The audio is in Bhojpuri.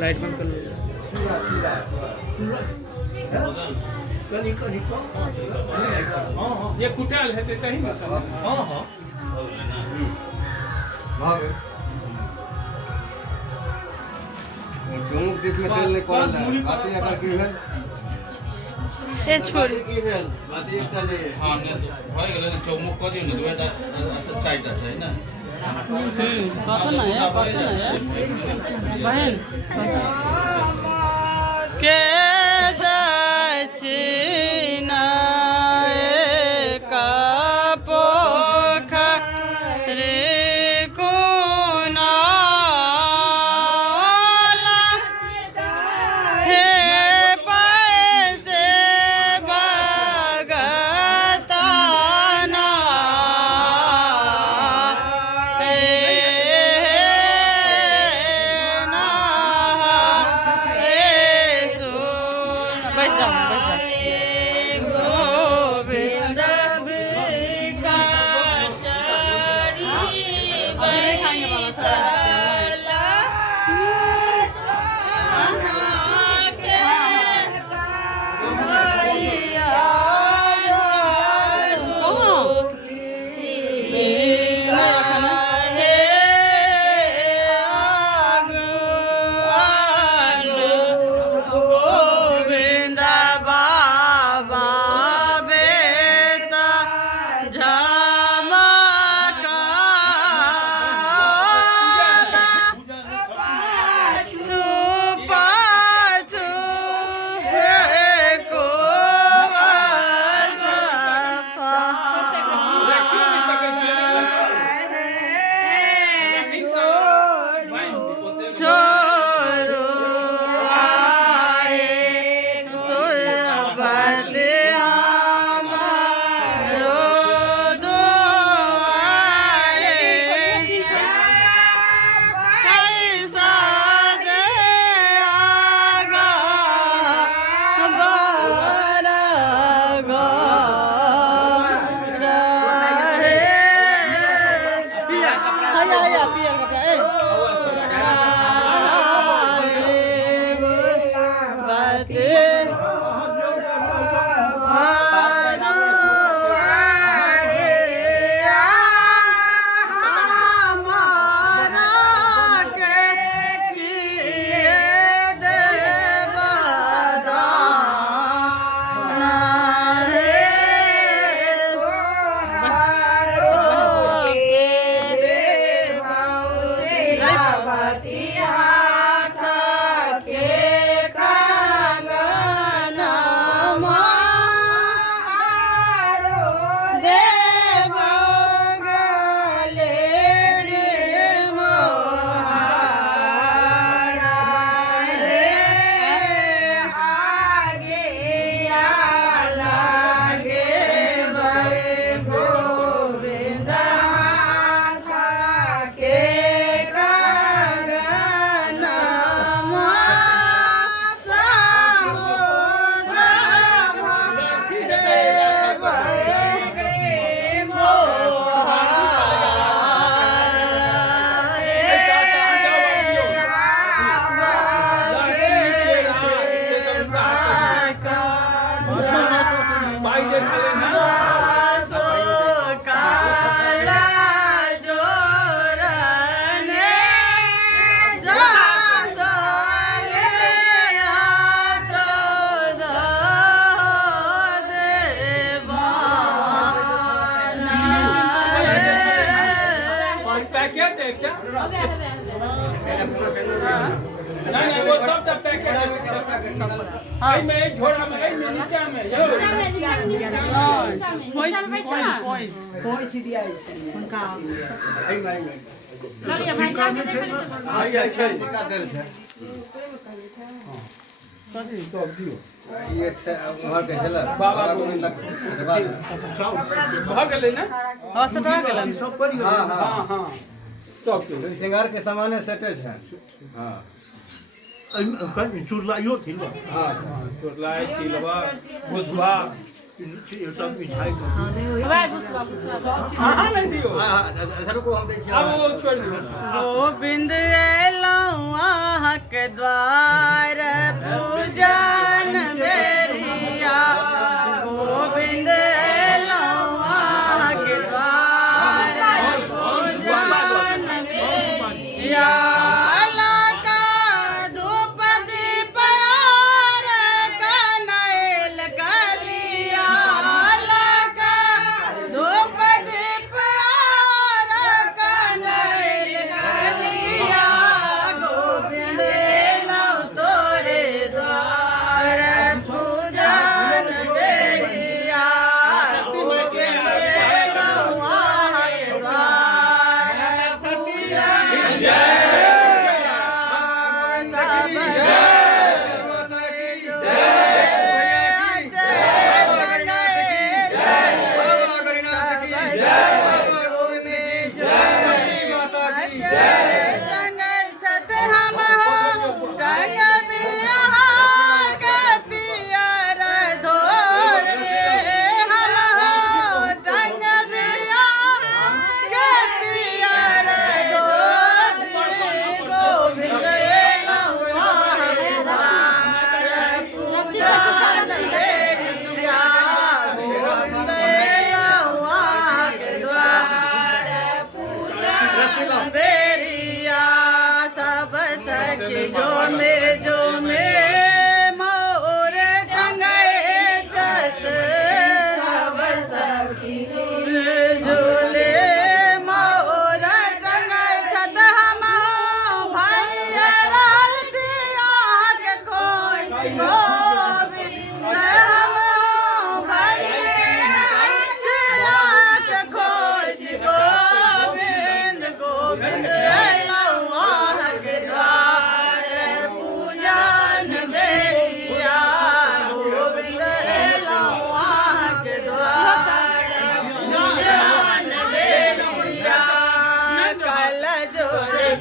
लाइट बंद कर लो। ये कुटाल है ते कहीं मसाला हां हां भाग चौमुख देख में तेल ने कॉल है बातें अगर की है ए छोरी की है बातें एकटा ले हां ने तो होय गेले ने चौमुख को दियो ने दुटा चारटा छै ना कत ना है बहन के दक्षिणा का पोखरी कोनाला हे पैसे भगताना हे ना हे सुन बैठ जा गोविंद गोविंद बाबा बेटा झमकाला छुपा छुपे छोरो आए सोयबते हमारो दुआरे कैसा दे आगा बारा रहे आया पियर कपड़ा भाई जे छले ना पैकेट है क्या नहीं वो सब दा पैकेट हां में एक झोड़ा में एक नीचा में यो कोई दिया है उनका आई माई सिक्का में छे आई अच्छा सिक्का देल छे कथि सब दियो ई एक से वहां के छला बाबा गोविंद सभा भ गेलै ना हां सटा गेलन सब करियो हां हां हां हां सब के तो श्रृंगार के सामाने सेटे छे हां चुरलाइयो थिल हां चोरलाई तिलवा भुजवा हाँ नहीं दियो को हम देखिए अब वो छोड़ दो गोविंद लौआ के द्वार पूजन बेरिया गोविंद लौआ के द्वार पूजन बेरिया लगा धूप दीप और कनैल कलिया लगा धूप दीप और कनैल कलिया गोविंद लौ तोरे द्वार पूजन बेरिया गोविंद लौआ के द्वार बेरिया सब सखी जो में मोर टंगाए जत सब सखी झूले मोर टंगाए छत हम भरिया रहल छिया के खोज गोविंद हम भरिया छिया के खोज गोविंद गोविंद लौआ के द्वार पूजन बेरिया गोविंद लौआ के द्वार पूजन बेरिया कल जोड़